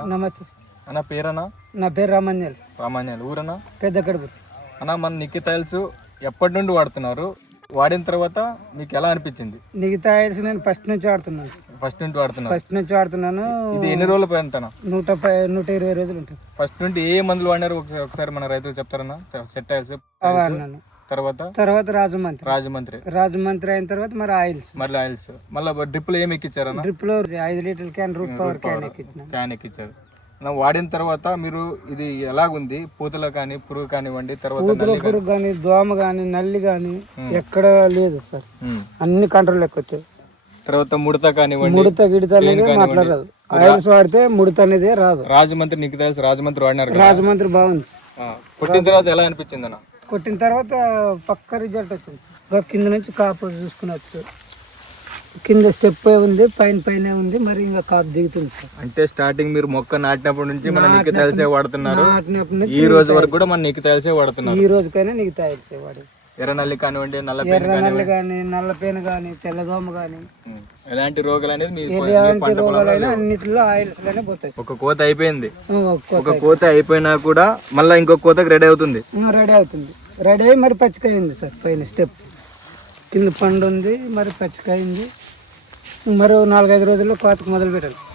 నమస్తే సార్. అన్న పేరన్నా? నా పేరు సార్. రామాన్యాలు. ఊరన్నా? పెద్ద అన్న మన నిక్కితాయిల్స్ ఎప్పటి నుండి వాడుతున్నారు? వాడిన తర్వాత మీకు ఎలా అనిపించింది? మిగతా ఆయిల్స్ నేను ఫస్ట్ నుంచి వాడుతున్నాను. ఫస్ట్ నుండి వాడుతున్నారు. ఫస్ట్ నుంచి వాడుతున్నాను. ఇది ఎన్ని రోజులు పోయింటానా నూట పై నూట ఇరవై రోజులు ఉంటుంది ఫస్ట్ నుండి ఏ మందులు వాడినారు? ఒకసారి ఒకసారి మన రైతులు చెప్తారన్నా? సెట్ ఆయిల్స్ వాడినాను తర్వాత? తర్వాత రాజమంత్రి రాజమండ్రి. రాజమంత్రి అయిన తర్వాత మరి ఆయిల్స్. మళ్ళీ ఆయిల్స్. మళ్ళీ డ్రిప్లు ఏమి ఎక్కిచ్చారన్న? డ్రిప్లో ఐదు litre can root power can can ఎక్కిచ్చారు. అన్న, వాడిన తర్వాత మీరు ఇది ఎలాగుంది? పూతలో కానీ పురుగు కానివ్వండి తర్వాత పూతుల పురుగు కానీ దోమ కానీ నల్లి కానీ ఎక్కడ లేదు సార్. అన్ని కంట్రోల్ వచ్చాయి. తర్వాత ముడత కానివ్వండి ముడత గిడత అనేది మాట్లాడరాదు. ఆయిల్స్ వాడితే ముడత అనేది రాదు. రాజమండ్రి నీకు తెలుసు రాజమండ్రి వాడినారు కదా? రాజమండ్రి బాగుంది. కొట్టిన తర్వాత ఎలా అనిపించింది అన్న కొట్టిన తర్వాత పక్క రిజల్ట్ వచ్చింది సార్. కింద నుంచి కాపు చూసుకునొచ్చు కింద స్టెప్ ఉంది పైన పైన ఉంది మరి ఇంకా కాపు దిగుతుంది సార్. అంటే స్టార్టింగ్ మీరు మొక్క నాటినప్పటి నుంచి మన నీకు తెలిసే వాడుతున్నారు. నాటినప్పటి నుంచి ఈ రోజు వరకు కూడా మన నీకు తెలిసే వాడుతున్నారు. ఈ రోజుకైనా నీకు తయారు ఎర్ర నల్లి కానివ్వండి నల్ల కానీ నల్లపేను కానీ తెల్లదోమ కానీ. ఎలాంటి రోగాలు అనేది అన్నిటిలో ఆయిల్స్లోనే పోతాయి ఒక కోత అయిపోయింది. ఒక కోత అయిపోయినా కూడా మళ్ళీ ఇంకొక కోతకి రెడీ అవుతుంది. రెడీ అవుతుంది. రెడీ అయ్యి మరి పచ్చికాయ ఉంది సార్ పైన స్టెప్. కింద పండు ఉంది మరి పచ్చికాయ ఉంది మరో నాలుగైదు రోజుల్లో కోతకు మొదలు పెట్టాలి సార్